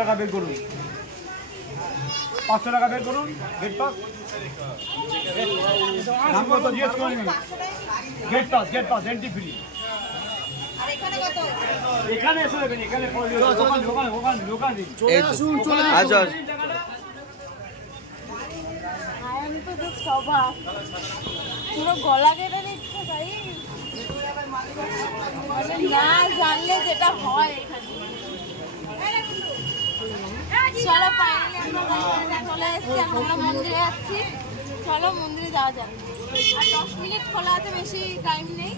টাকা বের করুন, 500 টাকা বের করুন। গেট পাস নাম কত জিজ্ঞেস করুন। Gate pass entry free. এখানে এসে দেবেন, এখানে দোকান চলে আসুন। আচ্ছা স্বভাব পুরো গলা কেটে দিচ্ছে ভাই, না জানলে যেটা হয় এখানে। চলো ফাইনালি আমরা চলে এসেছি, আমরা মন্দিরে যাচ্ছি। চলো মন্দিরে যাওয়া যাবে, আর 10 মিনিট খোলা আছে, বেশি টাইম নেই।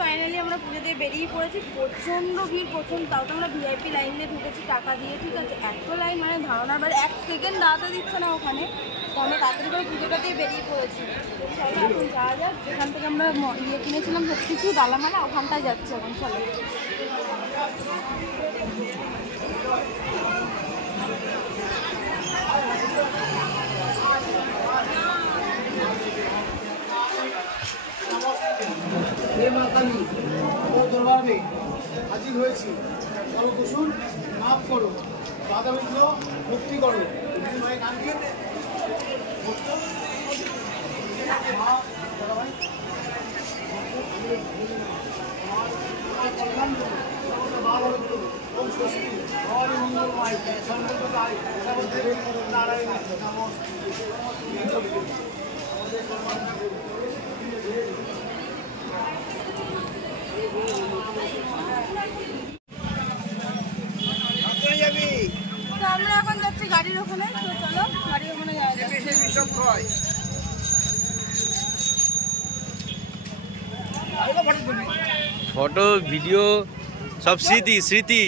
ফাইনালি আমরা পুজো দিয়ে বেরিয়ে পড়েছি। প্রচণ্ড ভিড়, তাও তো আমরা ভিআইপি লাইন দিয়ে ঢুকেছি টাকা দিয়ে, ঠিক আছে। এত লাইন মানে ধারণার বাইরে, 1 সেকেন্ড দাঁড়াতে দিচ্ছে না ওখানে। তো আমরা তাড়াতাড়ি করে পুজোটা দিয়ে বেরিয়ে পড়েছি। চলো এখন যাওয়া যাক, যেখান থেকে আমরা ইয়ে কিনেছিলাম সব কিছু ডালামালা, ওখানটায় যাচ্ছে এখন। চলো দরবার নেই, হাজির হয়েছি। চলো বসুন, মাফ করো, বাধা বিঘ্ন মুক্তি করো। মায়ের নাম কি? আমরা এখন যাচ্ছি গাড়ির ওখানে। চলো গাড়ির ওখানে যাওয়া যাক। ফটো ভিডিও সব স্মৃতি।